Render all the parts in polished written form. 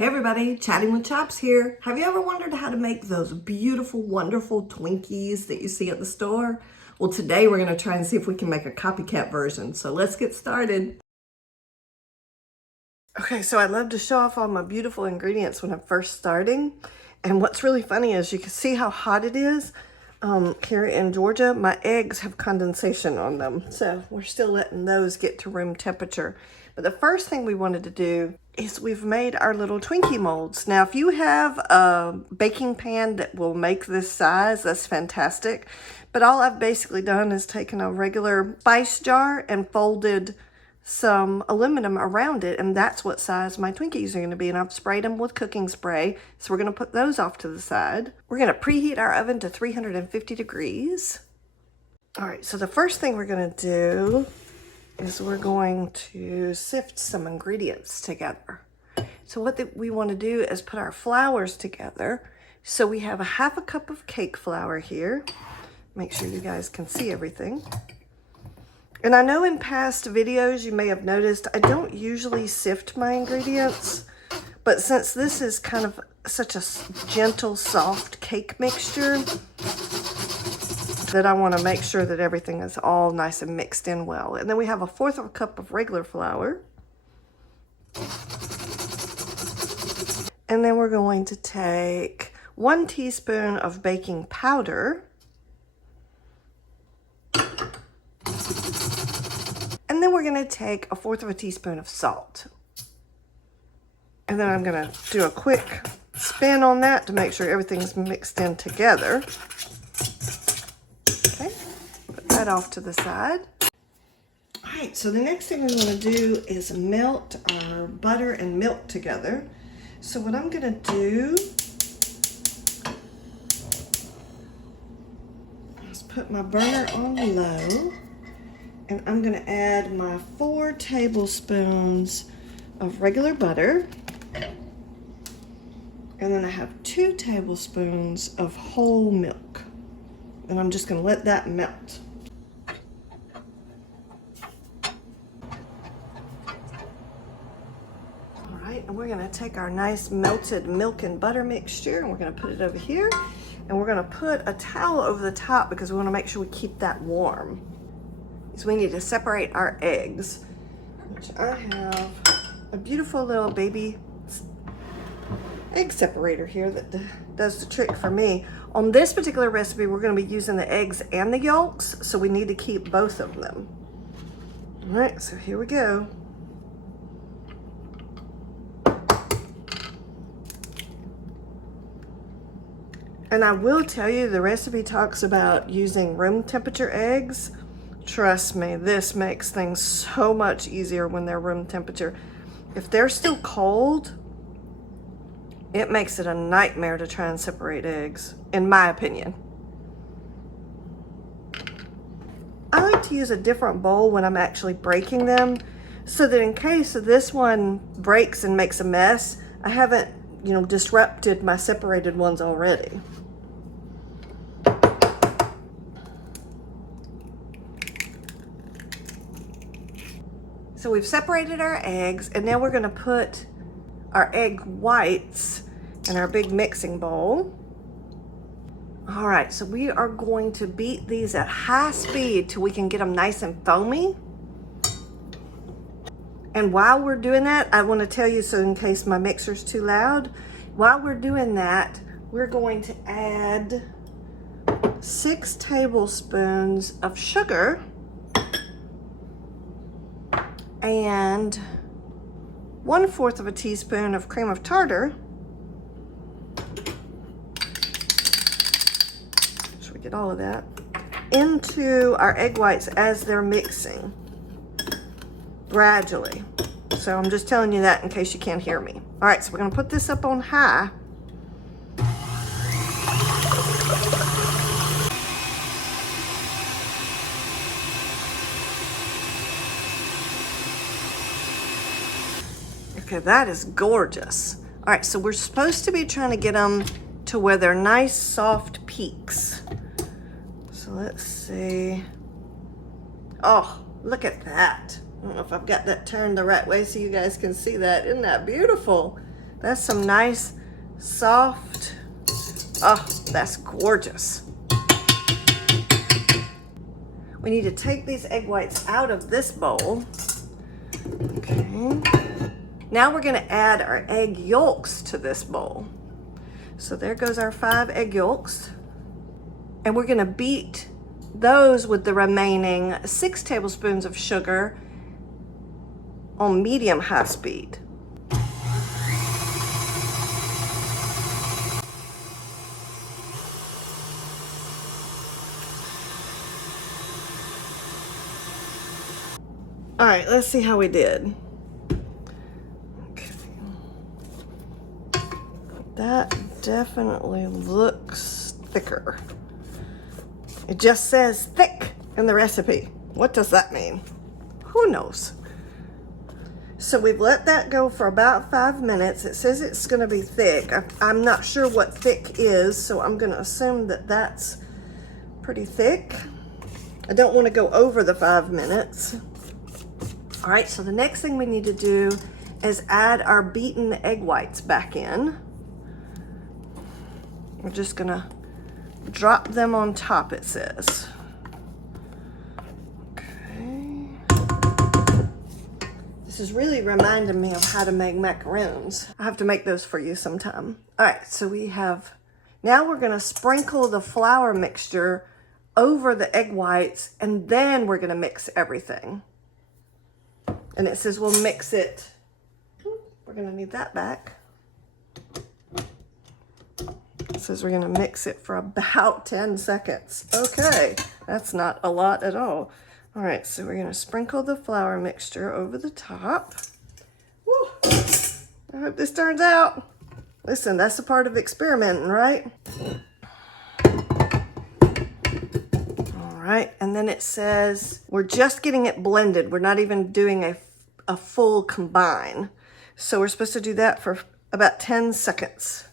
Hey everybody, Chatting with Chops here. Have you ever wondered how to make those beautiful, wonderful Twinkies that you see at the store? Well, today we're going to try and see if we can make a copycat version. So let's get started. Okay, so I love to show off all my beautiful ingredients when I'm first starting. And what's really funny is you can see how hot it is. Here in Georgia, my eggs have condensation on them. So we're still letting those get to room temperature. But the first thing we wanted to do is we've made our little Twinkie molds. Now, if you have a baking pan that will make this size, that's fantastic. But all I've basically done is taken a regular spice jar and folded some aluminum around it, and that's what size my Twinkies are going to be. And I've sprayed them with cooking spray, so we're going to put those off to the side. We're going to preheat our oven to 350 degrees. All right, so the first thing we're going to do is we're going to sift some ingredients together. So what we want to do is put our flours together. So we have a half a cup of cake flour here. Make sure you guys can see everything. And I know in past videos you may have noticed I don't usually sift my ingredients, but since this is kind of such a gentle, soft cake mixture, that I want to make sure that everything is all nice and mixed in well. And then we have a 1/4 of a cup of regular flour. And then we're going to take 1 teaspoon of baking powder. And then we're going to take a 1/4 of a teaspoon of salt. And then I'm going to do a quick spin on that to make sure everything's mixed in together. Okay, put that off to the side. All right, so the next thing we want to do is melt our butter and milk together. So what I'm going to do is put my burner on low. And I'm going to add my 4 tablespoons of regular butter. And then I have 2 tablespoons of whole milk. And I'm just going to let that melt. All right, and we're going to take our nice melted milk and butter mixture and we're going to put it over here. And we're going to put a towel over the top because we want to make sure we keep that warm. So we need to separate our eggs, which I have a beautiful little baby egg separator here that does the trick for me. On this particular recipe, we're going to be using the eggs and the yolks, so we need to keep both of them. All right, so here we go. And I will tell you, the recipe talks about using room temperature eggs. Trust me, this makes things so much easier when they're room temperature. If they're still cold, it makes it a nightmare to try and separate eggs, in my opinion. I like to use a different bowl when I'm actually breaking them, so that in case this one breaks and makes a mess, I haven't, disrupted my separated ones already. So we've separated our eggs, and now we're going to put our egg whites in our big mixing bowl. All right, so we are going to beat these at high speed till we can get them nice and foamy. And while we're doing that, I want to tell you, so in case my mixer's too loud, while we're doing that, we're going to add 6 tablespoons of sugar and 1/4 of a teaspoon of cream of tartar. Should we get all of that into our egg whites as they're mixing gradually. So I'm just telling you that in case you can't hear me. All right, so we're going to put this up on high. Okay, that is gorgeous. All right, so we're supposed to be trying to get them to where they're nice, soft peaks. So let's see. Oh, look at that. I don't know if I've got that turned the right way so you guys can see that. Isn't that beautiful? That's some nice, soft, oh, that's gorgeous. We need to take these egg whites out of this bowl. Okay. Now we're gonna add our egg yolks to this bowl. So there goes our 5 egg yolks. And we're gonna beat those with the remaining 6 tablespoons of sugar on medium-high speed. All right, let's see how we did. Okay. That definitely looks thicker. It just says thick in the recipe. What does that mean? Who knows? So we've let that go for about 5 minutes. It says it's gonna be thick. I'm not sure what thick is, so I'm gonna assume that that's pretty thick. I don't wanna go over the 5 minutes. All right, so the next thing we need to do is add our beaten egg whites back in. We're just gonna drop them on top, it says. Okay. This is really reminding me of how to make macaroons. I have to make those for you sometime. All right, so we have, now we're gonna sprinkle the flour mixture over the egg whites, and then we're gonna mix everything. And it says we'll mix it, we're gonna need that back. It says we're gonna mix it for about 10 seconds. Okay, that's not a lot at all. All right, so we're gonna sprinkle the flour mixture over the top. Woo. I hope this turns out. Listen, that's a part of experimenting, right? All right, and then it says we're just getting it blended. We're not even doing a full combine. So we're supposed to do that for about 10 seconds.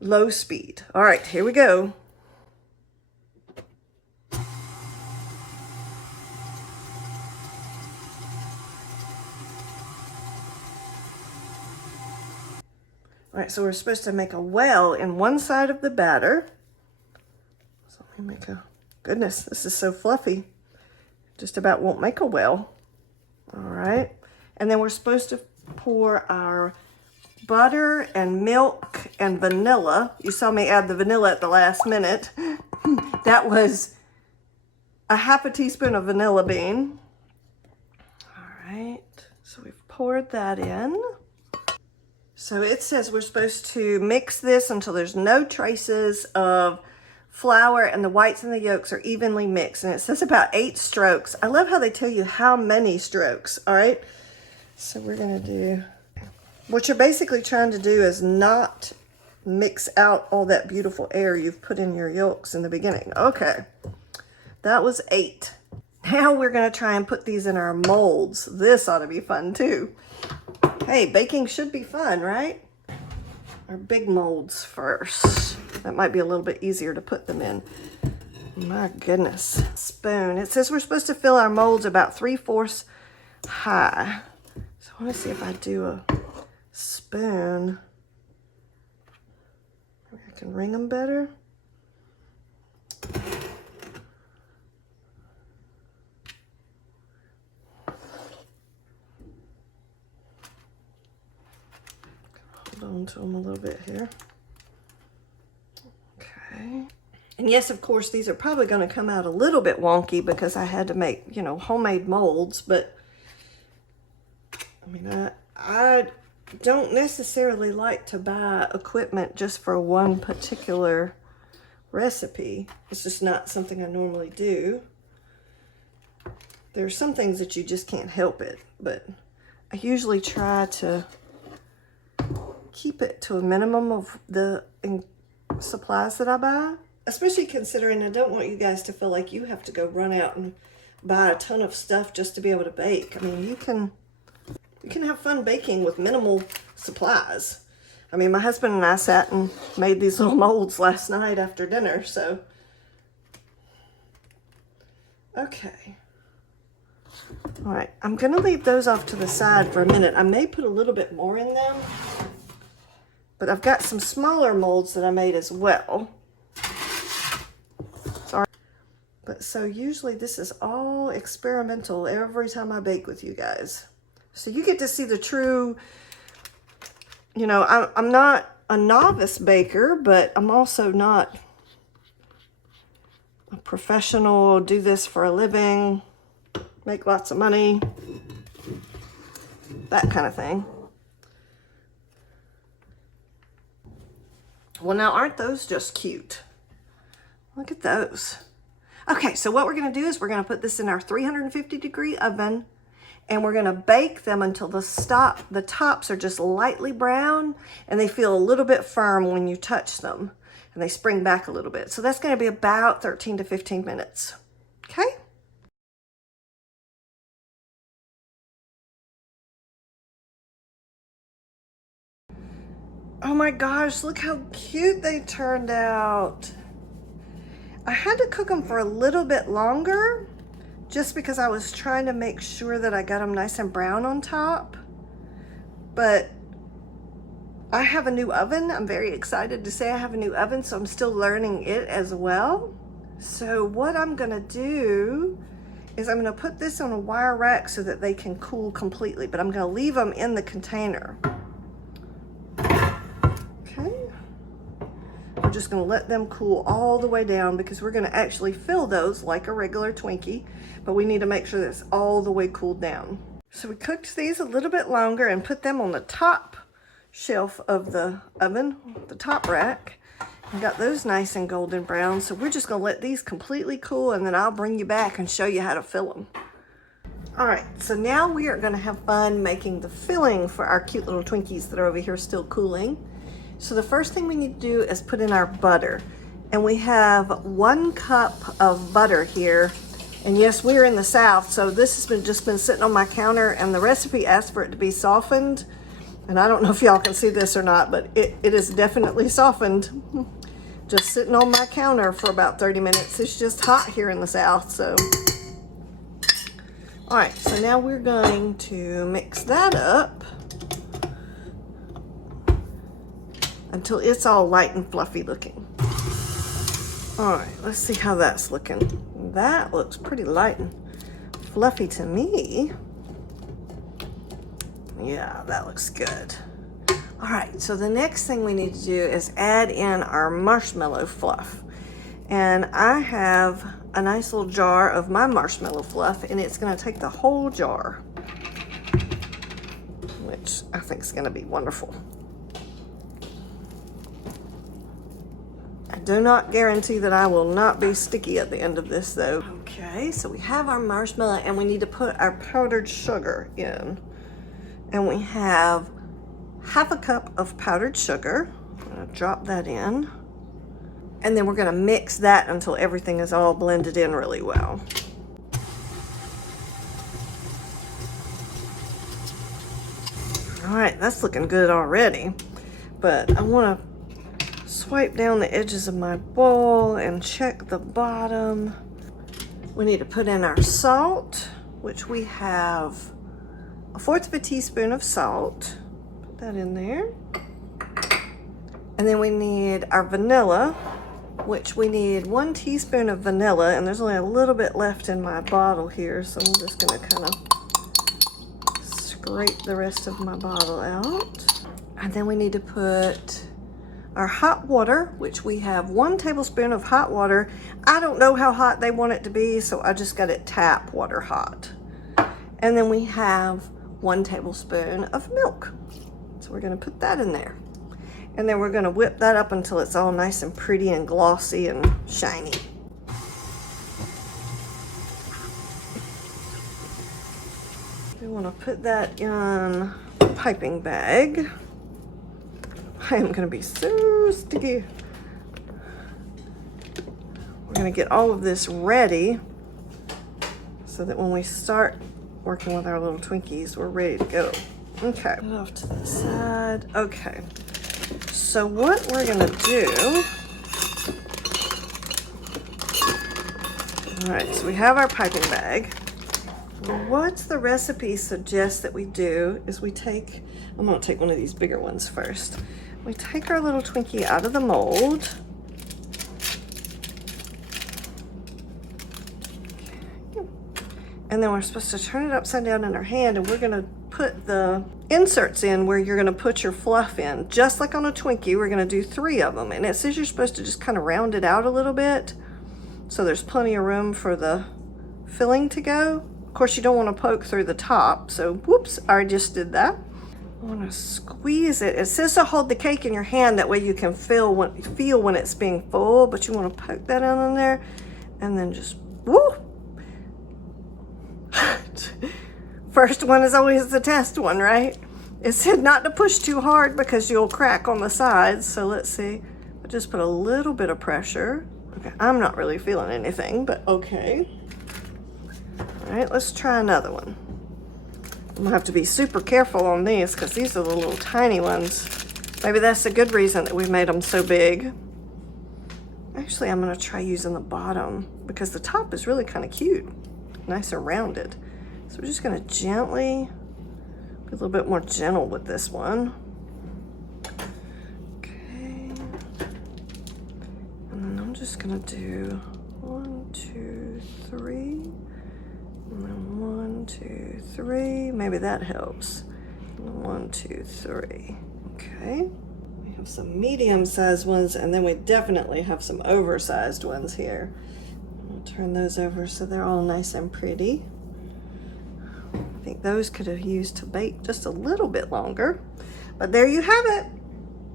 Low speed. All right, here we go. All right, so we're supposed to make a well in one side of the batter. So let me make a, goodness, this is so fluffy. Just about won't make a well. All right, and then we're supposed to pour our butter and milk and vanilla. You saw me add the vanilla at the last minute. That was a half a teaspoon of vanilla bean. All right, so we've poured that in. So it says we're supposed to mix this until there's no traces of flour and the whites and the yolks are evenly mixed. And it says about 8 strokes. I love how they tell you how many strokes, all right? So we're gonna do, what you're basically trying to do is not mix out all that beautiful air you've put in your yolks in the beginning. Okay, that was 8. Now we're gonna try and put these in our molds. This ought to be fun too. Hey, baking should be fun, right? Our big molds first. That might be a little bit easier to put them in. My goodness. Spoon. It says we're supposed to fill our molds about 3/4 high. So I want to see if I do a spoon. Maybe I can ring them better. Hold on to them a little bit here. Okay. And yes, of course, these are probably going to come out a little bit wonky because I had to make, you know, homemade molds, but I mean, I don't necessarily like to buy equipment just for one particular recipe. It's just not something I normally do. There are some things that you just can't help it, but I usually try to keep it to a minimum of the supplies that I buy, especially considering I don't want you guys to feel like you have to go run out and buy a ton of stuff just to be able to bake. I mean, you can have fun baking with minimal supplies. I mean, my husband and I sat and made these little molds last night after dinner, so. Okay. All right, I'm gonna leave those off to the side for a minute. I may put a little bit more in them, but I've got some smaller molds that I made as well. Sorry. But so usually this is all experimental every time I bake with you guys. So you get to see the true, you know, I'm not a novice baker, but I'm also not a professional, do this for a living, make lots of money, that kind of thing. Well, now aren't those just cute? Look at those. Okay, so what we're gonna do is we're gonna put this in our 350-degree oven, and we're gonna bake them until the tops are just lightly brown and they feel a little bit firm when you touch them and they spring back a little bit. So that's gonna be about 13 to 15 minutes, okay? Oh my gosh, look how cute they turned out. I had to cook them for a little bit longer just because I was trying to make sure that I got them nice and brown on top. But I have a new oven. I'm very excited to say I have a new oven, so I'm still learning it as well. So what I'm gonna do is I'm gonna put this on a wire rack so that they can cool completely, but I'm gonna leave them in the container. Okay. We're just gonna let them cool all the way down because we're gonna actually fill those like a regular Twinkie, but we need to make sure that it's all the way cooled down. So we cooked these a little bit longer and put them on the top shelf of the oven, the top rack, and got those nice and golden brown. So we're just gonna let these completely cool, and then I'll bring you back and show you how to fill them. All right, so now we are gonna have fun making the filling for our cute little Twinkies that are over here still cooling. So the first thing we need to do is put in our butter. And we have 1 cup of butter here. And yes, we're in the South, so this has just been sitting on my counter, and the recipe asked for it to be softened. And I don't know if y'all can see this or not, but it is definitely softened. Just sitting on my counter for about 30 minutes. It's just hot here in the South, so. All right, so now we're going to mix that up until it's all light and fluffy looking. All right, let's see how that's looking. That looks pretty light and fluffy to me. Yeah, that looks good. All right, so the next thing we need to do is add in our marshmallow fluff. And I have a nice little jar of my marshmallow fluff, and it's gonna take the whole jar, which I think is gonna be wonderful. I do not guarantee that I will not be sticky at the end of this though. Okay, so we have our marshmallow, and we need to put our powdered sugar in. And we have 1/2 cup of powdered sugar. I'm gonna drop that in. And then we're gonna mix that until everything is all blended in really well. All right, that's looking good already. But I wanna swipe down the edges of my bowl and check the bottom. We need to put in our salt, which we have 1/4 teaspoon of salt. Put that in there. And then we need our vanilla, which we need 1 teaspoon of vanilla, and there's only a little bit left in my bottle here, so I'm just gonna kind of scrape the rest of my bottle out. And then we need to put our hot water, which we have 1 tablespoon of hot water. I don't know how hot they want it to be, so I just got it tap water hot. And then we have 1 tablespoon of milk. So we're gonna put that in there. And then we're gonna whip that up until it's all nice and pretty and glossy and shiny. We wanna put that in a piping bag. I am gonna be so sticky. We're gonna get all of this ready so that when we start working with our little Twinkies, we're ready to go. Okay, put it off to the side. Okay, so what we're gonna do, all right, so we have our piping bag. What the recipe suggests that we do is we take, I'm gonna take one of these bigger ones first. We take our little Twinkie out of the mold. And then we're supposed to turn it upside down in our hand, and we're gonna put the inserts in where you're gonna put your fluff in. Just like on a Twinkie, we're gonna do 3 of them. And it says you're supposed to just kind of round it out a little bit, so there's plenty of room for the filling to go. Of course, you don't wanna poke through the top, so whoops, I just did that. I wanna squeeze it. It says to hold the cake in your hand, that way you can feel when it's being full, but you wanna poke that in there, and then just, woo! First one is always the test one, right? It said not to push too hard because you'll crack on the sides. So let's see. I just put a little bit of pressure. Okay, I'm not really feeling anything, but okay. All right, let's try another one. I'm gonna have to be super careful on these because these are the little tiny ones. Maybe that's a good reason that we made them so big. Actually, I'm gonna try using the bottom because the top is really kind of cute. Nice and rounded. So we're just gonna gently be a little bit more gentle with this one. Okay. And then I'm just gonna do 1, 2, 3. And then 1, 2, 3. Maybe that helps. And then 1, 2, 3. Okay. We have some medium-sized ones, and then we definitely have some oversized ones here. I'll turn those over so they're all nice and pretty. I think those could have used to bake just a little bit longer, but there you have it.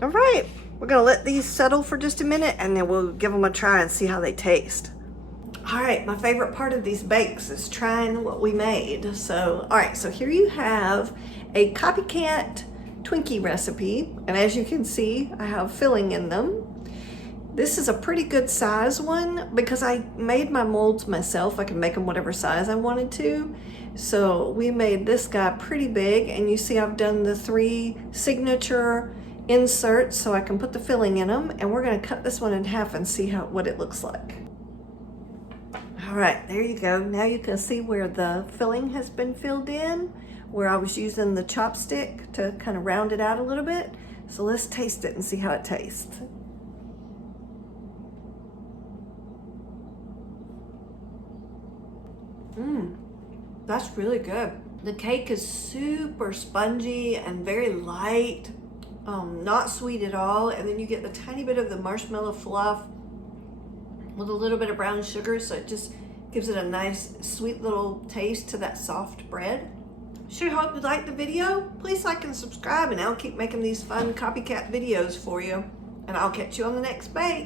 All right, we're gonna let these settle for just a minute, and then we'll give them a try and see how they taste. All right, my favorite part of these bakes is trying what we made. So, all right, so here you have a Copycat Twinkie recipe, and as you can see, I have filling in them. This is a pretty good size one because I made my molds myself. I can make them whatever size I wanted to. So we made this guy pretty big, and you see I've done the 3 signature inserts so I can put the filling in them, and we're gonna cut this one in half and see what it looks like. All right, there you go. Now you can see where the filling has been filled in, where I was using the chopstick to kind of round it out a little bit. So let's taste it and see how it tastes. That's really good. The cake is super spongy and very light, not sweet at all. And then you get the tiny bit of the marshmallow fluff with a little bit of brown sugar, so it just gives it a nice sweet little taste to that soft bread. Sure hope you liked the video. Please like and subscribe, and I'll keep making these fun copycat videos for you. And I'll catch you on the next bake.